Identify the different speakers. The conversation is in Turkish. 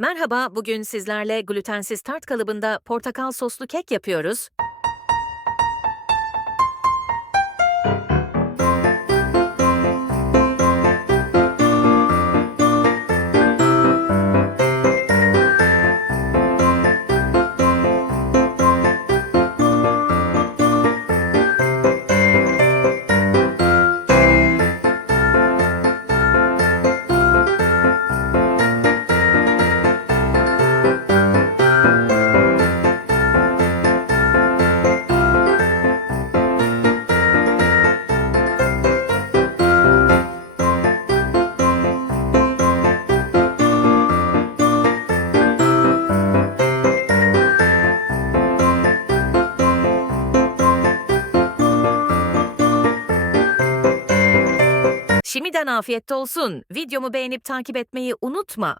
Speaker 1: Merhaba, bugün sizlerle glutensiz tart kalıbında portakal soslu kek yapıyoruz. Şimdiden afiyet olsun. Videomu beğenip takip etmeyi unutma.